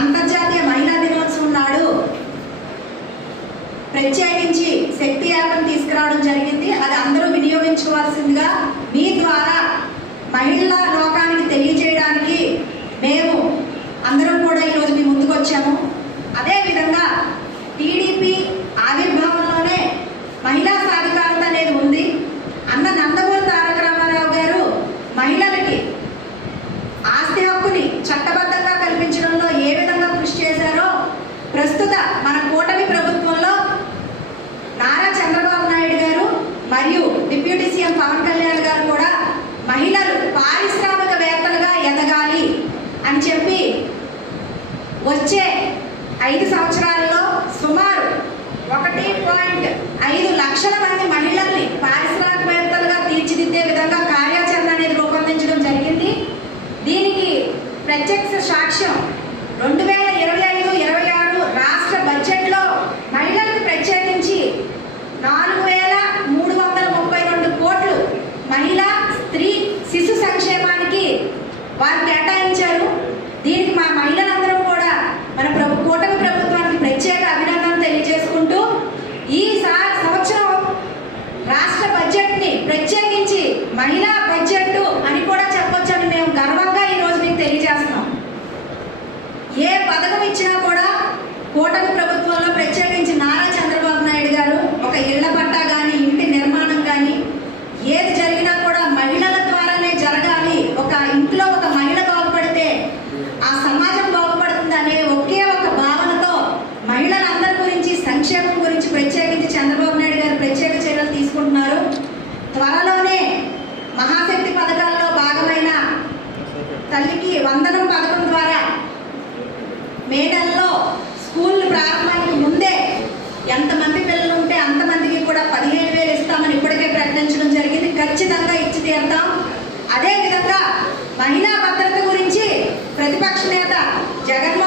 అంతర్జాతీయ మహిళా దినోత్సవం నాడు ప్రత్యేకించి శక్తి యాప్ను తీసుకురావడం జరిగింది. అది అందరూ వినియోగించుకోవాల్సిందిగా మీ ద్వారా మహిళా లోకానికి తెలియజేయడానికి మేము అందరం కూడా ఈరోజు మీ ముందుకు వచ్చాము. అదేవిధంగా టీడీపీ ఆవిర్భావంలోనే మహిళా సాధికారత అనేది ఉంది. అన్న నందమూరి తారక రామారావు గారు మహిళలకి ఆస్తి హక్కుని చట్టబద్ధంగా కల్పించడంలో ఏ విధంగా కృషి చేశారో ప్రస్తుత మన కూటమి ప్రభుత్వంలో నారా చంద్రబాబు నాయుడు గారు మరియు డిప్యూటీ సీఎం పవన్ కళ్యాణ్ గారు కూడా మహిళలు పారిశ్రామికవేత్తలుగా ఎదగాలి అని చెప్పి వచ్చే 5 సంవత్సరాల్లో సుమారు 1.5 లక్షల మంది మహిళల్ని పారిశ్రామికవేత్తలుగా తీర్చిదిద్దే విధంగా కార్యాచరణ అనేది రూపొందించడం జరిగింది. దీనికి ప్రత్యక్ష సాక్ష్యం 2025-26 రాష్ట్ర బడ్జెట్లో మహిళలకు ప్రత్యేకించి 4,332 కోట్లు మహిళా స్త్రీ శిశు సంక్షేమానికి వారు కేటాయించారు. దీనికి మా మహిళలందరం కూడా మన కూటమి ప్రభుత్వానికి ప్రత్యేక అభినందనలు తెలియజేసుకుంటూ ఈ సంవత్సరం రాష్ట్ర బడ్జెట్ని ప్రత్యేకించి మహిళా బడ్జెట్ అని కూడా చెప్పొచ్చని మేము గర్వంగా ఈరోజు మీకు తెలియజేస్తున్నాం. ఏ పథకం ఇచ్చినా కూడా కూటమి ప్రభుత్వంలో ప్రత్యేకించి నారా చంద్రబాబు నాయుడు గారు ఒక ఇళ్ల పట్టా కానీ ఇంటి నిర్మాణం కానీ ఏది జరిగినా కూడా మహిళల ద్వారానే జరగాలి. ఒక ఇంట్లో ఒక మహిళ బాగుపడితే ఆ సమాజం బాగుపడుతుంది అనే ఒకే ఒక భావనతో మహిళలందరి గురించి సంక్షేమం గురించి ప్రత్యేకించి చంద్రబాబు నాయుడు గారు ప్రత్యేక చర్యలు తీసుకుంటున్నారు. త్వరలోనే మహాశక్తి పథకాల్లో భాగమైన తల్లికి వందనం పథకం ద్వారా మే నెలలో స్కూల్ ప్రారంభానికి ముందే ఎంతమంది పిల్లలు ఉంటే అంతమందికి కూడా 15,000 ఇస్తామని ఇప్పటికే ప్రకటించడం జరిగింది. ఖచ్చితంగా ఇచ్చి తీరుతాం. అదేవిధంగా మహిళా భద్రత గురించి ప్రతిపక్ష నేత జగన్మోహన్